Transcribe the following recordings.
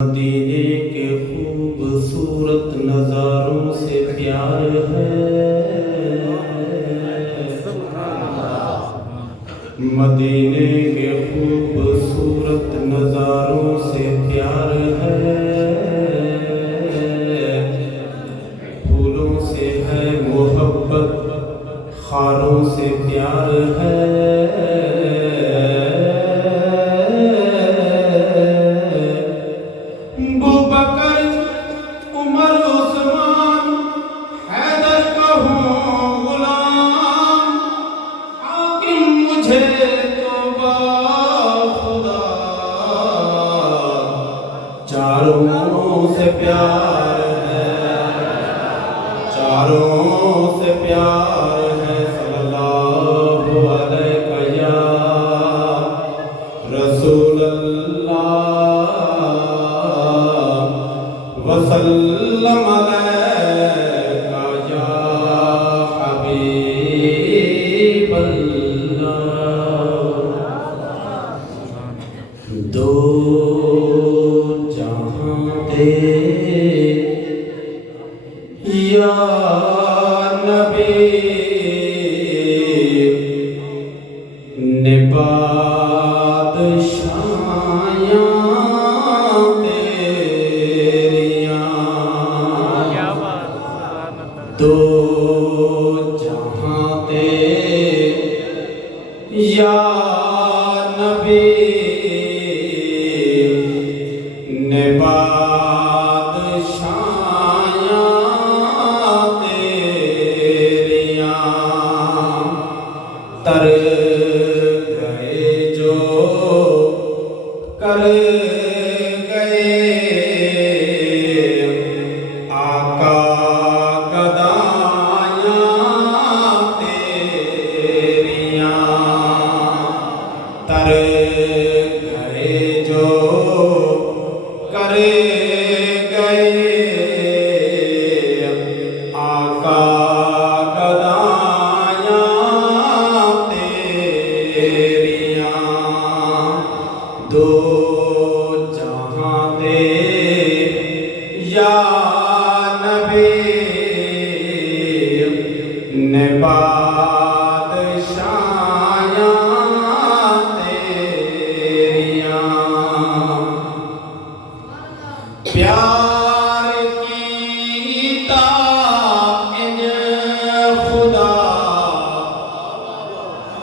मदीने के खूबसूरत नज़ारों से प्यार है। मदीने के खूबसूरत नज़ारों से प्यार है। फूलों से है मोहब्बत, खारों से प्यार है। चारों से प्यार है, चारों से प्यार है। सल्लल्लाहु अलैहि या रसूल अल्लाह वसल्लम अलैका या हबीब अल्लाह। दो या नबी ने बादशायां तेरियां, दो जहां ते या नबी ने तर गए जो कर गए आका गदायां तेरियां। तर गए जो कर गए आका दो जहां दे या नबी ने बादशायां तेरियां। प्यार कीता इंज खुदा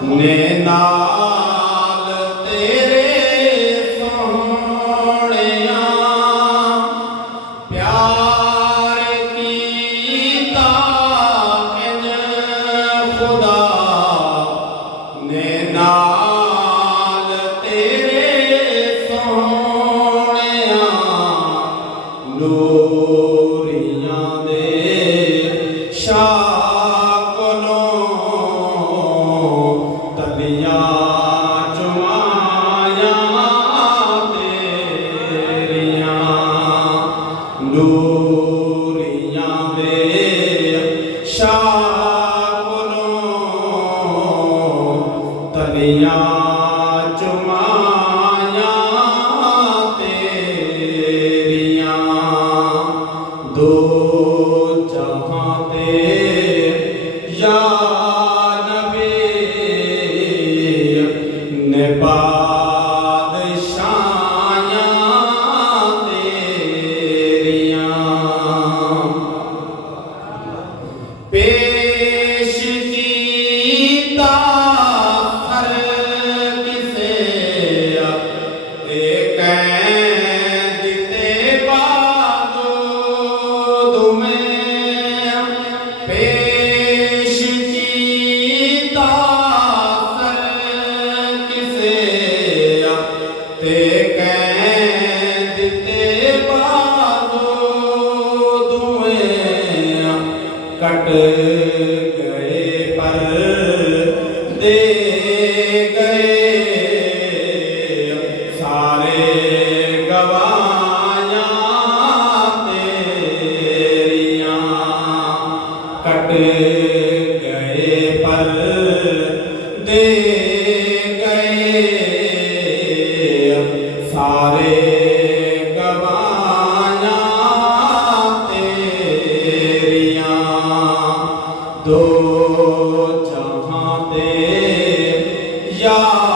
ने नाल तेरे नाल तेरे सोहणिया नूरियां दे शाह कोलों तलियां चुमायां तेरियां। नूरियां दे शाह तलियां चुमायां तेरियां। दो जहां ते या नबी ने बादशायां तेरियां। पेश कीता पेश कीता कर किसे ते कैद ते बाजो दुएं कट गए पर दे गए सारे गवायां तेरियां। कट गए पर दे गए सारे गवाह ਜਾ